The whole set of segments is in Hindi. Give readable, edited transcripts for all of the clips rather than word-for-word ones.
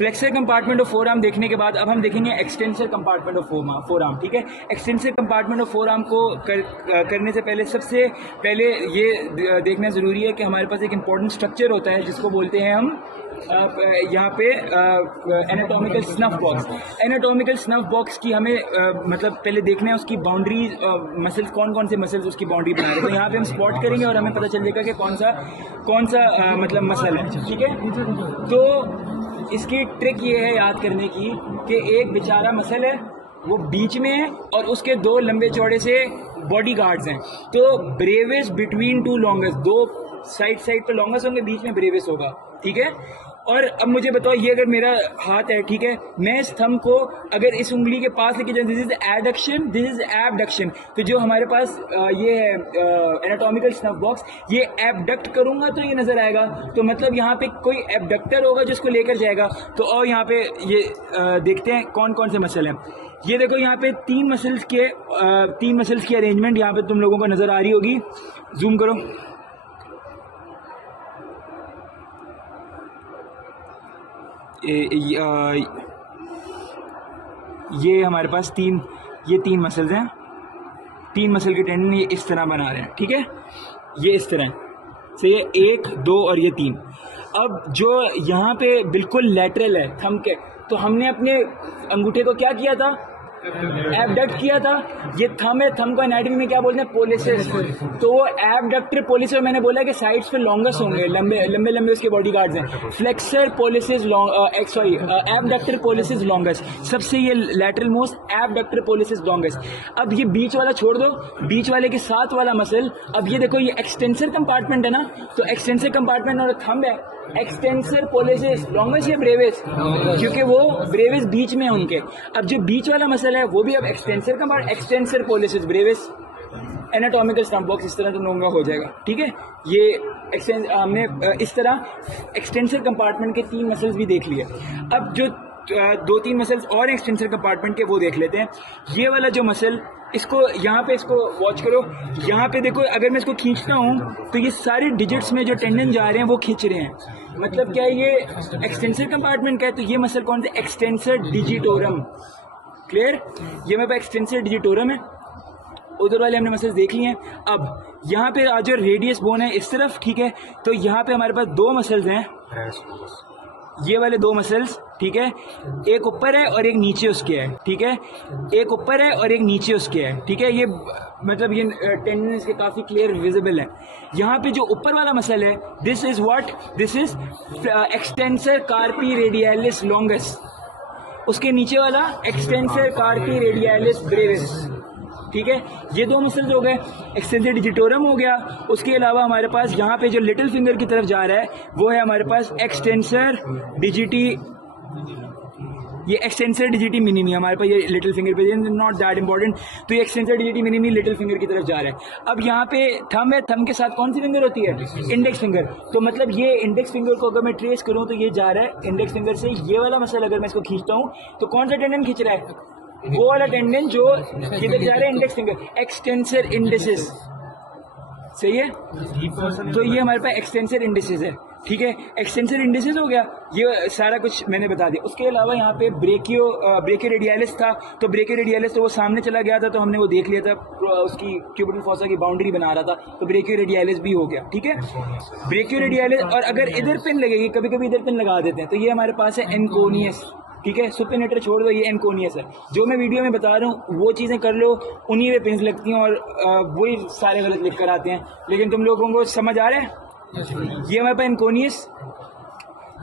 Flexor compartment of four arm देखने के बाद अब हम देखेंगे extensor compartment of four arm. ठीक है, extensor compartment of four arm को करने से पहले सबसे पहले ये देखना ज़रूरी है कि हमारे पास एक इम्पॉर्टेंट स्ट्रक्चर होता है जिसको बोलते हैं हम यहाँ पे anatomical snuff box. Anatomical snuff box की हमें मतलब पहले देखना है उसकी बाउंड्री, मसल्स कौन कौन से मसल्स उसकी बाउंड्री बना रहे हैं। तो यहाँ पे हम स्पॉट करेंगे और हमें पता चल जाएगा कि कौन सा मतलब मसल है। ठीक है, तो इसकी ट्रिक ये है याद करने की कि एक बेचारा मसल है वो बीच में है और उसके दो लंबे चौड़े से बॉडी गार्ड्स हैं। तो ब्रेविस बिटवीन टू लॉन्गेस्ट, दो साइड पे लॉन्गेस्ट होंगे, बीच में ब्रेविस होगा। ठीक है, और अब मुझे बताओ ये अगर मेरा हाथ है, ठीक है, मैं इस थंब को अगर इस उंगली के पास लेके जाऊँ, this is adduction, this is abduction. तो जो हमारे पास ये है एनाटॉमिकल स्नफ बॉक्स, ये एबडक्ट करूंगा तो ये नजर आएगा। तो मतलब यहाँ पे कोई एबडक्टर होगा जिसको लेकर जाएगा। तो और यहाँ पे ये देखते हैं कौन कौन से मसल हैं। ये देखो यहाँ पे तीन मसल्स की अरेंजमेंट यहाँ पे तुम लोगों को नजर आ रही होगी। जूम करो। ये हमारे पास तीन मसल्स हैं, तीन मसल के टेंडन ये इस तरह बना रहे हैं। ठीक है, ये इस तरह से, ये 1, 2 और ये 3। अब जो यहाँ पे बिल्कुल लैटरल है थंब के, तो हमने अपने अंगूठे को क्या किया था, एबडक्ट किया था। ये थंब है, थंब को एनाटॉमी में क्या बोलते हैं, पोलिसिस। तो वो एबडक्टर पोलिसिस, मैंने बोला कि साइड्स पे लॉन्गेस्ट होंगे, लंबे उसके बॉडी गार्ड्स हैं। Flexor policies abductor policies longest, सबसे ये lateral most abductor policies longest. अब ये बीच वाला छोड़ दो, बीच वाले के साथ वाला मसल। अब ये देखो ये एक्सटेंसर कंपार्टमेंट है ना, तो एक्सटेंसर कंपार्टमेंट और थंब है, एक्सटेंसर पोलिसिस लॉन्गेस्ट या ब्रेविस, क्योंकि वो ब्रेविस बीच में है उनके। अब जो बीच वाला मसल है वो भी अब extensor policies Brevis anatomical snuff box, इस तरह तुम लोगों का हो जाएगा। ठीक है, ये हमने इस तरह एक्सटेंसर कंपार्टमेंट के 3 मसल्स भी देख लिए। अब जो 2-3 मसल्स और एक्सटेंसर कंपार्टमेंट के वो देख लेते हैं। ये वाला जो मसल, इसको यहाँ पे इसको वॉच करो। यहाँ पे देखो, अगर मैं इसको खींचता हूँ तो ये सारे डिजिट्स में जो टेंडन जा रहे हैं वो खींच रहे हैं। मतलब क्या है, ये एक्सटेंसर कंपार्टमेंट का है। तो ये मसल कौन सा, एक्सटेंसर डिजिटोरम। क्लियर, ये मेरे पास एक्सटेंसर डिजिटोरम है। उधर वाले हमने मसल्स देख लिए हैं। अब यहाँ पे आज जो रेडियस बोन है इस तरफ, ठीक है, तो यहाँ पे हमारे पास 2 मसल्स हैं, ये वाले 2 मसल्स। ठीक है, एक ऊपर है और एक नीचे उसके है। ठीक है, एक ऊपर है और एक नीचे उसके है। ठीक है, ये मतलब ये टेंडन इसके काफ़ी क्लियर विजिबल है। यहाँ पे जो ऊपर वाला मसल है, this is what, this is extensor कार्पी radialis longest. उसके नीचे वाला एक्सटेंसर कार्पी रेडियलिस ब्रेविस। ठीक है, ये 2 मसल्स हो गए, एक्सटेंसर डिजिटोरम हो गया। उसके अलावा हमारे पास यहाँ पे जो लिटिल फिंगर की तरफ जा रहा है वो है हमारे पास एक्सटेंसर डिजिटी, ये एक्सटेंसर डिजिटी मिनिमी हमारे पास, ये लिटिल फिंगर पे, नॉट दैट इंपॉर्टेंट। तो ये एक्सटेंसर डिजिटी मिनिमी लिटिल फिंगर की तरफ जा रहा है। अब यहाँ पे थंब है, थंब के साथ कौन सी फिंगर होती है, इंडेक्स फिंगर। तो मतलब ये इंडेक्स फिंगर को अगर मैं ट्रेस करूँ तो ये जा रहा है इंडेक्स फिंगर से। ये वाला मसल अगर मैं इसको खींचता हूँ तो कौन सा टेंडन खींच रहा है, वो वाला टेंडन जो किधर जा रहा है, इंडेक्स फिंगर, एक्सटेंसर इंडिसेस। सही है, तो ये हमारे पास एक्सटेंसर इंडिसेस है। ठीक है, एक्सटेंसर इंडिसेस हो गया, ये सारा कुछ मैंने बता दिया। उसके अलावा यहाँ पे ब्रेकियो रेडियलिस था, तो ब्रेकियो रेडियलिस तो वो सामने चला गया था, तो हमने वो देख लिया था, उसकी क्यूबिटल फॉसा की बाउंड्री बना रहा था, तो ब्रेकियो रेडियलिस भी हो गया। ठीक है, ब्रेकियो रेडियलिस। और अगर इधर पिन लगेगी, कभी कभी इधर पिन लगा देते हैं, तो ये हमारे पास है एनकोनियस। ठीक है, सुपिनेटर छोड़ दो, ये एनकोनियस है। जो मैं वीडियो में बता रहा हूँ वो चीज़ें कर लो, उन्हीं में पिंस लगती हैं और वही सारे गलत लिख कर आते हैं। लेकिन तुम लोगों को समझ आ रहा है, ये हमारे पास एनकोनियस।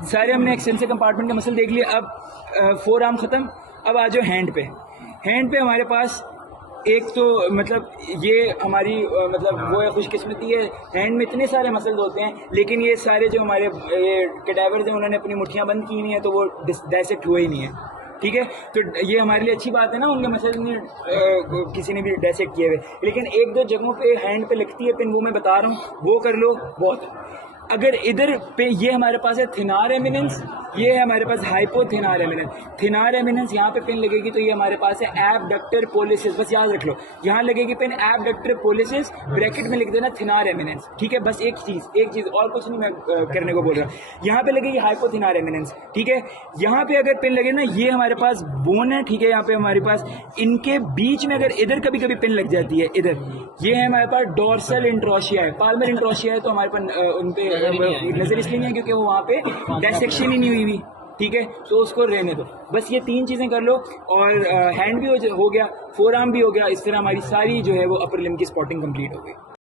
सारे हमने एक्सटेंसर कंपार्टमेंट का मसल देख लिया। अब 4 आर्म खत्म। अब आ जाओ हैंड पे। हैंड पे हमारे पास एक तो मतलब ये हमारी मतलब वो है खुशकिस्मती है, हैंड में इतने सारे मसल्स होते हैं, लेकिन ये सारे जो हमारे ये कैडावर्स हैं उन्होंने अपनी मुट्ठियाँ बंद की हुई हैं, तो वो डायसेक्ट हुए ही नहीं है। ठीक है, तो ये हमारे लिए अच्छी बात है ना, उनके मसल्स ने किसी ने भी डायसेक्ट किए हुए। लेकिन 1-2 जगहों पे हैंड पे लगती है पिन, वो मैं बता रहा हूँ, वो कर लो बहुत। अगर इधर पे ये हमारे पास है थिनार एमिनेंस, ये है हमारे पास हाइपोथिनार एमिनेंस। थिनार एमिनेंस यहाँ पे पिन लगेगी तो ये हमारे पास है एबडक्टर पोलिसिस, बस याद रख लो यहाँ लगेगी पिन एबडक्टर पोलिसिस, ब्रैकेट में लिख देना थिनार एमिनेंस, ठीक है। बस एक चीज़ और कुछ नहीं मैं करने को बोल रहा। यहाँ पे लगेगी हाइपोथिनार एमिनेंस, ठीक है। यहाँ पे अगर पिन लगे ना, ये हमारे पास बोन है, ठीक है। यहाँ पे हमारे पास इनके बीच में अगर इधर कभी कभी पिन लग जाती है, इधर ये है हमारे पास डोर्सल इंट्रोशिया है, पाल्मर इंट्रोशिया है, तो हमारे पास उन पे नजर इसलिए नहीं है क्योंकि वो वहाँ पे डायसेक्शन ही नहीं हुई हुई, ठीक है। तो उसको रहने दो, बस ये 3 चीज़ें कर लो और हैंड भी हो गया, फोर आर्म भी हो गया। इस तरह हमारी सारी जो है वो अपर लिम्ब की स्पॉटिंग कंप्लीट हो गई।